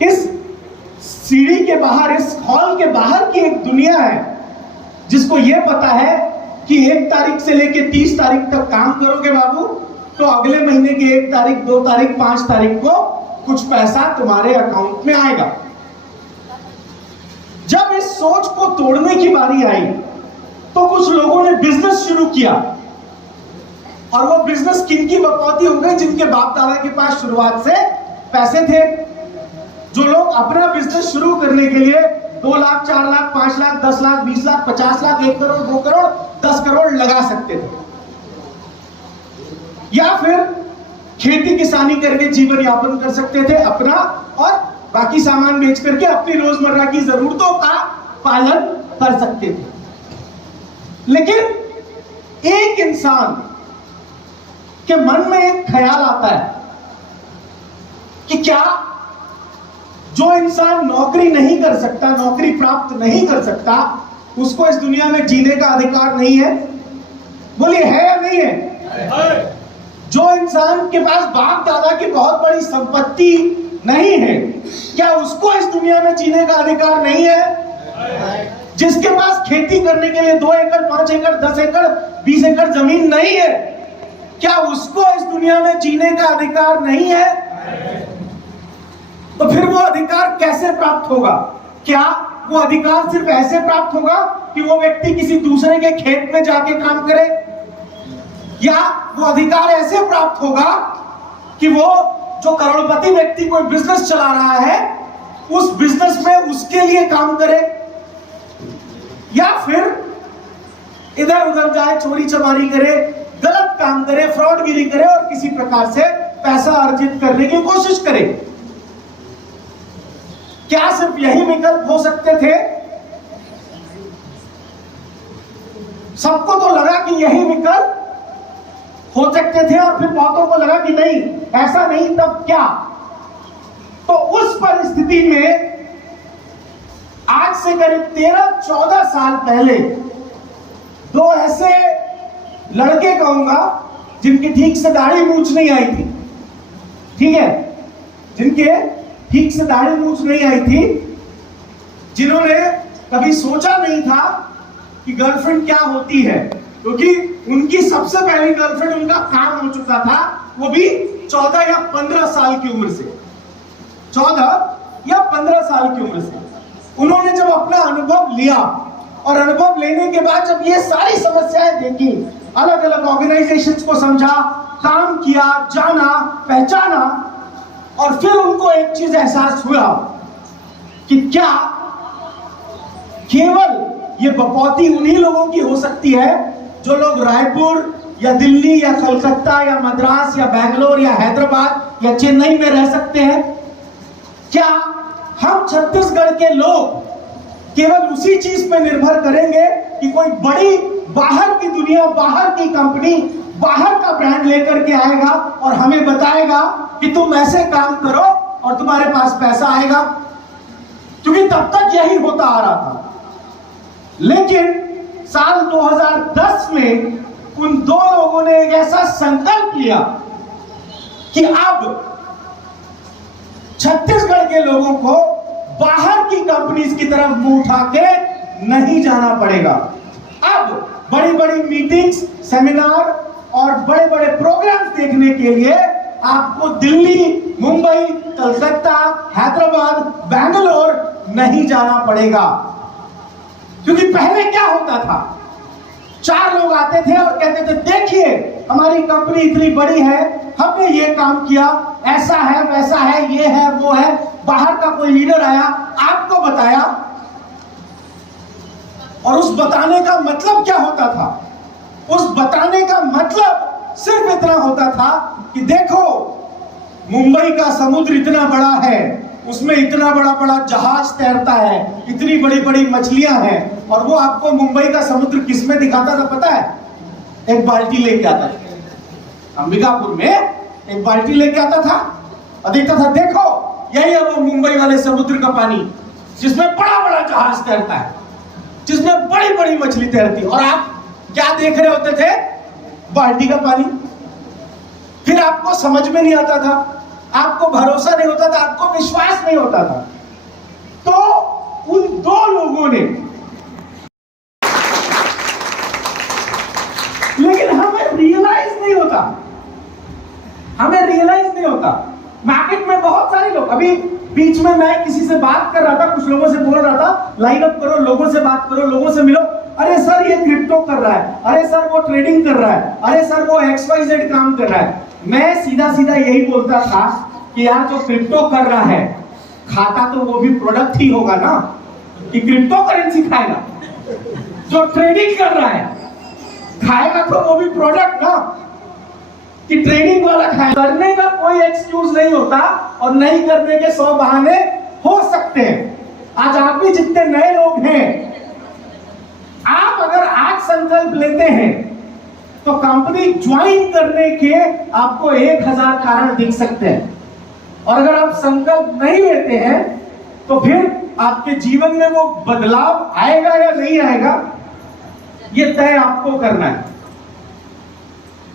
इस सीढ़ी के बाहर, इस हॉल के बाहर की एक दुनिया है जिसको यह पता है कि 1 तारीख से लेके 30 तारीख तक काम करोगे बाबू, तो अगले महीने की 1 तारीख, 2 तारीख, 5 तारीख को कुछ पैसा तुम्हारे अकाउंट में आएगा। जब इस सोच को तोड़ने की बारी आई तो कुछ लोगों ने बिजनेस शुरू किया, और वो बिजनेस किनकी बकौती हो गई? जिनके बाप दादा के पास शुरुआत से पैसे थे, जो लोग अपना बिजनेस शुरू करने के लिए 2 लाख, 4 लाख, 5 लाख, 10 लाख, 20 लाख, 50 लाख, 1 करोड़, 2 करोड़, 10 करोड़ लगा सकते थे, या फिर खेती किसानी करके जीवन यापन कर सकते थे अपना, और बाकी सामान बेच करके अपनी रोजमर्रा की जरूरतों का पालन कर सकते थे। लेकिन एक इंसान के मन में एक ख्याल आता है कि क्या जो इंसान नौकरी नहीं कर सकता, नौकरी प्राप्त नहीं कर सकता, उसको इस दुनिया में जीने का अधिकार नहीं है? बोलिए, है या नहीं है? जो इंसान के पास बाप दादा की बहुत बड़ी संपत्ति नहीं है, क्या उसको इस दुनिया में जीने का अधिकार नहीं है? जिसके पास खेती करने के लिए 2 एकड़, 5 एकड़, 10 एकड़, 20 एकड़ जमीन नहीं है, क्या उसको इस दुनिया में जीने का अधिकार नहीं है? तो फिर वो अधिकार कैसे प्राप्त होगा? क्या वो अधिकार सिर्फ ऐसे प्राप्त होगा कि वो व्यक्ति किसी दूसरे के खेत में जाके काम करे, या वो अधिकार ऐसे प्राप्त होगा कि वो जो करोड़पति व्यक्ति कोई बिजनेस चला रहा है, उस बिजनेस में उसके लिए काम करे, या फिर इधर उधर जाए, चोरी चमारी करे, गलत काम करे, फ्रॉडगिरी करे और किसी प्रकार से पैसा अर्जित करने की कोशिश करे? क्या सिर्फ यही विकल्प हो सकते थे? सबको तो लगा कि यही विकल्प हो सकते थे, और फिर बहुतों को लगा कि नहीं, ऐसा नहीं, तब क्या? तो उस परिस्थिति में आज से करीब 13-14 साल पहले 2 ऐसे लड़के कहूंगा जिनकी ठीक से दाढ़ी मूंछ नहीं आई थी, ठीक है, जिनके ठीक से दाढ़ी मूंछ नहीं आई थी, जिन्होंने कभी सोचा नहीं था कि गर्लफ्रेंड क्या होती है, क्योंकि उनकी सबसे पहली गर्लफ्रेंड उनका काम हो चुका था, वो भी 14 या 15 साल की उम्र से, 14 या 15 साल की उम्र से। उन्होंने जब अपना अनुभव लिया, और अनुभव लेने के बाद जब ये सारी समस्याएं देखी, अलग अलग ऑर्गेनाइजेशंस को समझा, काम किया, जाना, पहचाना, और फिर उनको एक चीज एहसास हुआ कि क्या केवल ये बकौती उन्हीं लोगों की हो सकती है जो लोग रायपुर या दिल्ली या कलकत्ता या मद्रास या बैंगलोर या हैदराबाद या चेन्नई में रह सकते हैं? क्या हम छत्तीसगढ़ के लोग केवल उसी चीज पे निर्भर करेंगे कि कोई बड़ी बाहर की दुनिया, बाहर की कंपनी, बाहर का ब्रांड लेकर के आएगा और हमें बताएगा कि तुम ऐसे काम करो और तुम्हारे पास पैसा आएगा? क्योंकि तब तक यही होता आ रहा था। लेकिन साल 2010 में उन 2 लोगों ने एक ऐसा संकल्प लिया कि अब छत्तीसगढ़ के लोगों को बाहर की कंपनीज की तरफ मुंह उठा के नहीं जाना पड़ेगा। अब बड़ी बड़ी मीटिंग्स, सेमिनार और बड़े बड़े प्रोग्राम्स देखने के लिए आपको दिल्ली, मुंबई, कलकत्ता, हैदराबाद, बैंगलोर नहीं जाना पड़ेगा। क्योंकि पहले क्या होता था, 4 लोग आते थे और कहते थे, देखिए हमारी कंपनी इतनी बड़ी है, हमने ये काम किया, ऐसा है, वैसा है, ये है, वो है। बाहर का कोई लीडर आया, आपको बताया, और उस बताने का मतलब क्या होता था? उस बताने का मतलब सिर्फ इतना होता था कि देखो मुंबई का समुद्र इतना बड़ा है, उसमें इतना बड़ा बड़ा जहाज तैरता है, इतनी बड़ी बड़ी मछलियां हैं, और वो आपको मुंबई का समुद्र किसमें दिखाता था पता है? एक बाल्टी लेके आता था, अंबिकापुर में एक बाल्टी लेके आता था और देखता था, देखो यही है वो मुंबई वाले समुद्र का पानी, जिसमें बड़ा बड़ा जहाज तैरता है, जिसमें बड़ी बड़ी मछली तैरती है, और आप क्या देख रहे होते थे? बाल्टी का पानी। फिर आपको समझ में नहीं आता था, आपको भरोसा नहीं होता था, आपको विश्वास बर्दाश्त नहीं होता था। तो उन दो लोगों ने, लेकिन हमें रियलाइज नहीं होता, मार्केट में बहुत सारे लोग, अभी बीच में मैं किसी से बात कर रहा था, कुछ लोगों से बोल रहा था लाइन अप करो, लोगों से बात करो, लोगों से मिलो, अरे सर ये क्रिप्टो कर रहा है, अरे सर वो ट्रेडिंग कर रहा है, अरे सर वो XYZ काम कर रहा है। मैं सीधा सीधा यही बोलता था कि यार जो क्रिप्टो कर रहा है खाता तो वो भी प्रोडक्ट ही होगा ना, कि क्रिप्टो करेंसी खाएगा। जो ट्रेडिंग कर रहा है खाएगा तो वो भी प्रोडक्ट ना, कि ट्रेडिंग वाला खाएगा। करने का कोई एक्सक्यूज नहीं होता और नहीं करने के 100 बहाने हो सकते हैं। आज आप भी जितने नए लोग हैं, आप अगर आज संकल्प लेते हैं तो कंपनी ज्वाइन करने के आपको 1000 कारण दिख सकते हैं, और अगर आप संकल्प नहीं लेते हैं तो फिर आपके जीवन में वो बदलाव आएगा या नहीं आएगा, ये तय आपको करना है।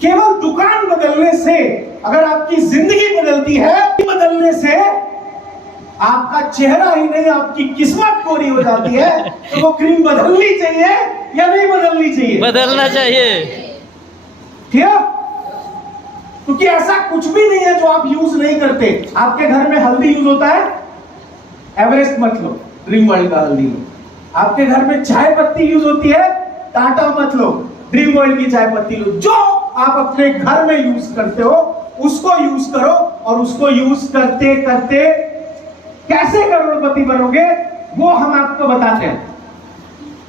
केवल दुकान बदलने से अगर आपकी जिंदगी बदलती है, बदलने से आपका चेहरा ही नहीं आपकी किस्मत कोरी हो जाती है, तो वो क्रीम बदलनी चाहिए या नहीं बदलनी चाहिए? बदलना चाहिए। ठीक है, क्योंकि ऐसा कुछ भी नहीं है जो आप यूज नहीं करते। आपके घर में हल्दी यूज होता है, एवरेस्ट मत लो, ड्रीम वर्ल्ड का हल्दी लो। आपके घर में चाय पत्ती यूज होती है, टाटा मत लो, ड्रीम वर्ल्ड की चाय पत्ती लो। जो आप अपने घर में यूज करते हो उसको यूज करो, और उसको यूज करते करते कैसे करोड़पति बनोगे वो हम आपको बताते हैं,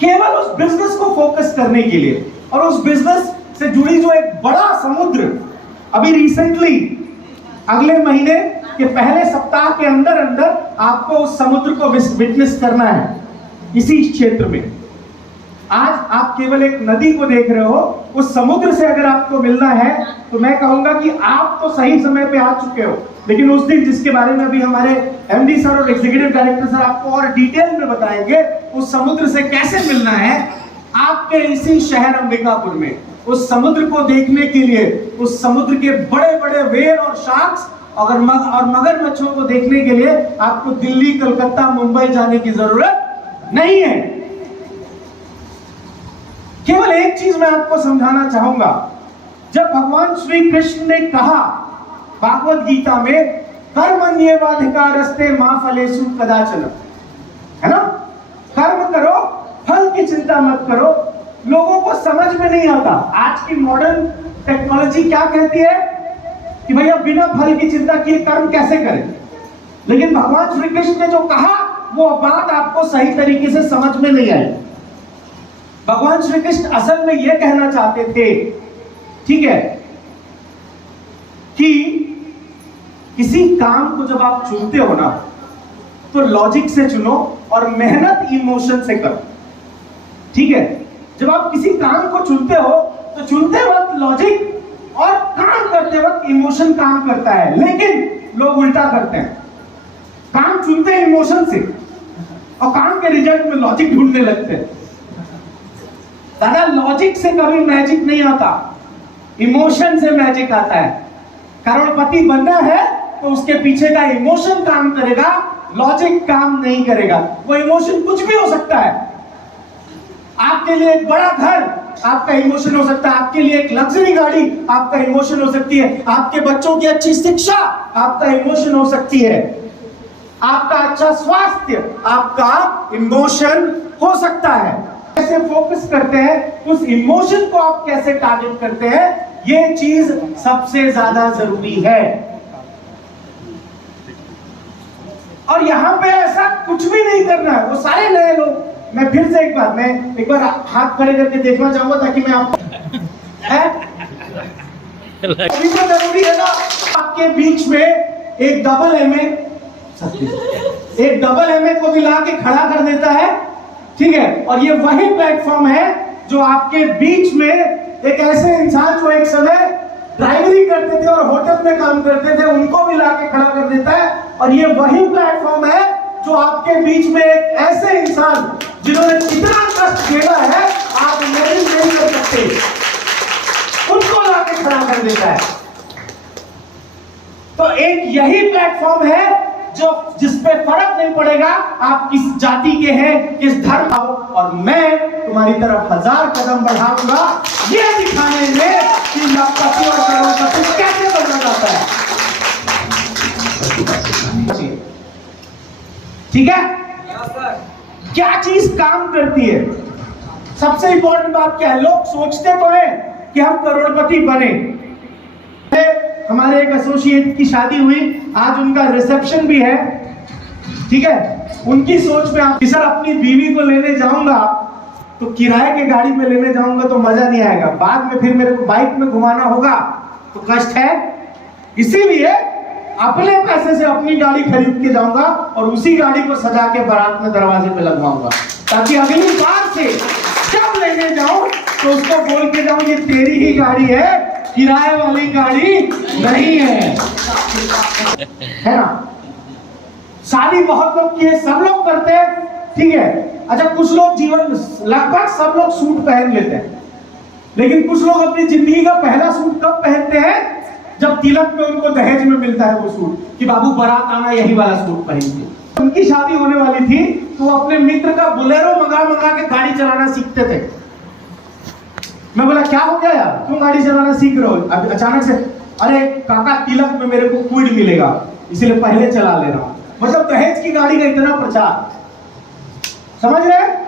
केवल उस बिजनेस को फोकस करने के लिए। और उस बिजनेस से जुड़ी जो एक बड़ा समुद्र, अभी रिसेंटली अगले महीने के पहले सप्ताह के अंदर अंदर आपको उस समुद्र को विटनेस करना है इसी क्षेत्र में। आज आप केवल एक नदी को देख रहे हो, उस समुद्र से अगर आपको मिलना है तो मैं कहूंगा कि आप तो सही समय पे आ चुके हो, लेकिन उस दिन जिसके बारे में अभी हमारे MD सर और एग्जीक्यूटिव डायरेक्टर सर आपको और डिटेल में बताएंगे, उस समुद्र से कैसे मिलना है आपके इसी शहर अंबिकापुर में। उस समुद्र को देखने के लिए, उस समुद्र के बड़े बड़े व्हेल और शार्क्स और मगरमच्छों को देखने के लिए आपको दिल्ली, कलकत्ता, मुंबई जाने की जरूरत नहीं है। केवल एक चीज मैं आपको समझाना चाहूंगा, जब भगवान श्री कृष्ण ने कहा भागवत गीता में कर्मण्येवाधिकारस्ते मा फलेषु कदाचन, है ना, कर्म करो फल की चिंता मत करो, लोगों को समझ में नहीं आता। आज की मॉडर्न टेक्नोलॉजी क्या कहती है कि भैया बिना फल की चिंता किए कर्म कैसे करें, लेकिन भगवान श्री कृष्ण ने जो कहा वो बात आपको सही तरीके से समझ में नहीं आई। भगवान श्री कृष्ण असल में यह कहना चाहते थे, ठीक है, कि किसी काम को जब आप चुनते हो ना तो लॉजिक से चुनो और मेहनत इमोशन से करो। ठीक है, जब आप किसी काम को चुनते हो तो चुनते वक्त लॉजिक और काम करते वक्त इमोशन काम करता है, लेकिन लोग उल्टा करते हैं, काम चुनते हैं इमोशन से और काम के रिजल्ट में लॉजिक ढूंढने लगते हैं। दादा, लॉजिक से कभी मैजिक नहीं आता, इमोशन से मैजिक आता है। करोड़पति बनना है तो उसके पीछे का इमोशन काम करेगा, लॉजिक काम नहीं करेगा। वो इमोशन कुछ भी हो सकता है। आपके लिए एक बड़ा घर आपका इमोशन हो सकता है, आपके लिए एक लग्जरी गाड़ी आपका इमोशन हो सकती है, आपके बच्चों की अच्छी शिक्षा आपका इमोशन हो सकती है, आपका अच्छा स्वास्थ्य आपका इमोशन हो सकता है। कैसे फोकस करते हैं, उस इमोशन को आप कैसे टारगेट करते हैं, ये चीज सबसे ज्यादा जरूरी है। और यहां पे ऐसा कुछ भी नहीं करना है। वो सारे नए लोग, मैं फिर से एक बार हाथ खड़े करके देखना चाहूंगा ताकि मैं आपको अभी तो जरूरी है ना, आपके बीच में एक डबल एमए को मिला के खड़ा कर देता है, ठीक है। और ये वही प्लेटफॉर्म है जो आपके बीच में एक ऐसे इंसान जो एक समय ड्राइवरी करते थे और होटल में काम करते थे उनको मिला के खड़ा कर देता है। और ये वही प्लेटफॉर्म है जो आपके बीच में एक ऐसे इंसान जिन्होंने कितना कष्ट झेला है आप इमेजिन नहीं कर सकते, उनको लाके खड़ा कर देता है। तो एक यही प्लेटफॉर्म है जो जिसपे फर्क नहीं पड़ेगा आप किस जाति के हैं, किस धर्म हो, और मैं तुम्हारी तरफ 1000 कदम बढ़ाऊंगा ये दिखाने में कि लखपति और करोड़पति कैसे बदला जाता है। ठीक है, क्या चीज काम करती है? सबसे इंपॉर्टेंट बात क्या है, लोग सोचते तो है कि हम करोड़पति बने। हमारे एक एसोसिएट की शादी हुई, आज उनका रिसेप्शन भी है। ठीक है, उनकी सोच में आप सर अपनी बीवी को लेने जाऊंगा तो किराए के गाड़ी में लेने जाऊंगा तो मजा नहीं आएगा, बाद में फिर मेरे को बाइक में घुमाना होगा तो कष्ट है, इसीलिए अपने पैसे से अपनी गाड़ी खरीद के जाऊंगा और उसी गाड़ी को सजा के बारात में दरवाजे पे लगवाऊंगा, ताकि अगली बार से जब लेने जाऊं तो उसको बोल के जाऊं ये तेरी ही गाड़ी है, किराए वाली गाड़ी नहीं है ना। शादी बहुत लोग की है, सब लोग करते हैं, ठीक है। अच्छा, कुछ लोग जीवन लगभग सब लोग सूट पहन लेते हैं, लेकिन कुछ लोग अपनी जिंदगी का पहला सूट कब पहनते हैं? जब तिलक में उनको दहेज में मिलता है वो सूट, कि बाबू बारात आना यही वाला सूट पहनिए। उनकी शादी होने वाली थी तो वो अपने मित्र का बोलेरो मंगा के गाड़ी चलाना सीखते थे। मैं बोला क्या हो गया यार, क्यों गाड़ी चलाना सीख रहे हो? अब अचानक से अरे काका तिलक में मेरे को क्विड मिलेगा इसलिए पहले चला ले रहा हूं। मतलब दहेज की गाड़ी का इतना प्रचार, समझ रहे हैं?